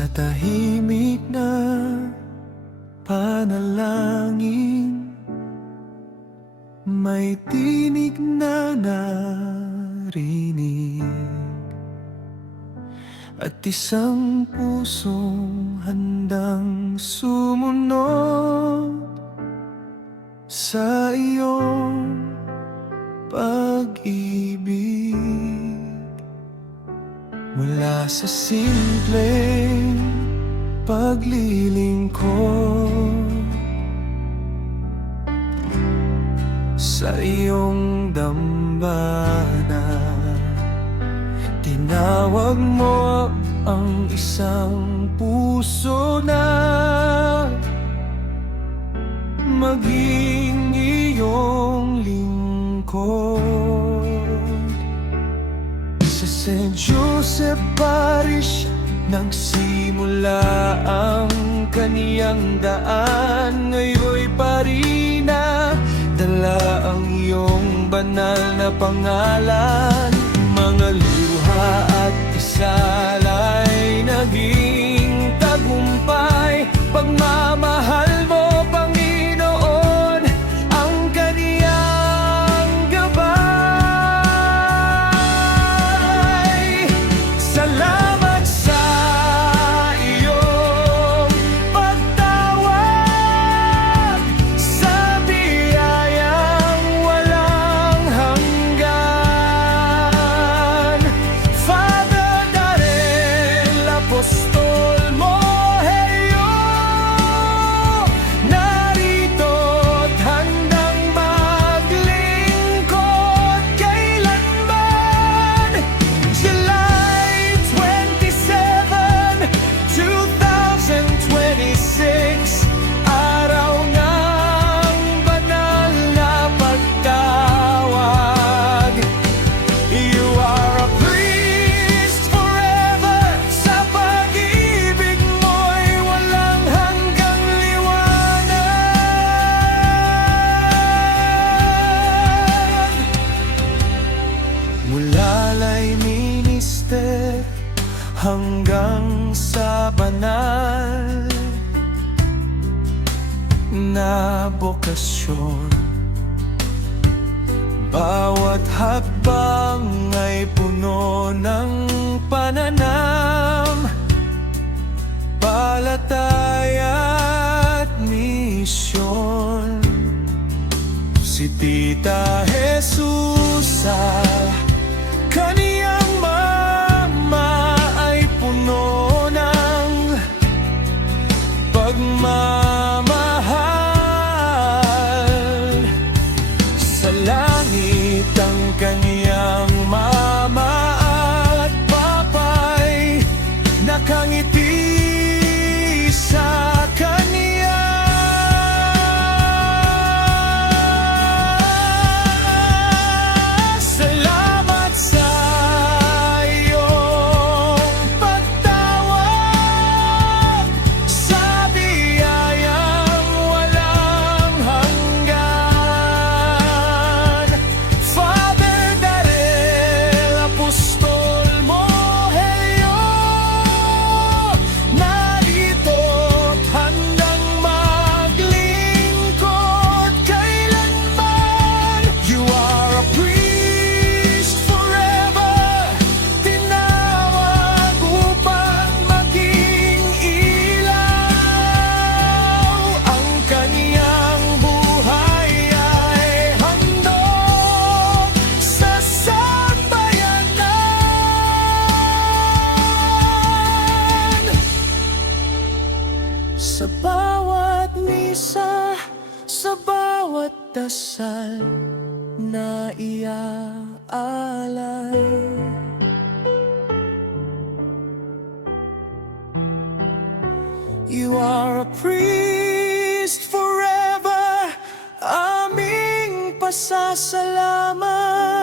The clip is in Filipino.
Sa tahimik na panalangin, may tinig na narinig, at isang pusong handang sumunod sa iyong pag-ibig. Mula sa simpleng paglilingkod sa iyong dambana, tinawag mo ang isang puso na maging iyong lingkod. Sa St. Joseph Parish nagsimula ang kaniyang daan. Ngayon'y parina, dala ang iyong banal na pangalan. Mga luha at isala'y naging tagumpay. Pagmamahal mo, Panginoon, ang kaniyang gabay. Salamat sa iyong pagtawag, sa biyayang walang hanggan. Father Darrell, Apostol Mohelio, narito't handang maglingkod kailanman. July 27, 2026, araw ng banal na pagtawag. You are a priest forever, sa pag-ibig mo'y walang hanggang liwanag. Mulalay minister hanggang sa banal na bokasyon, bawat hakbang ay puno ng pananam, palataya at misyon. Si Tita Jesus sa kaniyang mama ay puno ng pagmamahal. Sa langit ang kaniyang mama at papay nakangiti sa kaniya. Salamat sa iyong pagtawag, sa biyayang walang hanggan. Father Darrell, Apostol Mohelio, narito't handang maglingkod kailanman. You are a priest forever, tinawag upang maging ilaw. Ang kaniyang buhay ay handog sa sambayanan. Sa bawat misa, sa bawat dasal na iaalay, you are a priest forever, aming pasasalamat.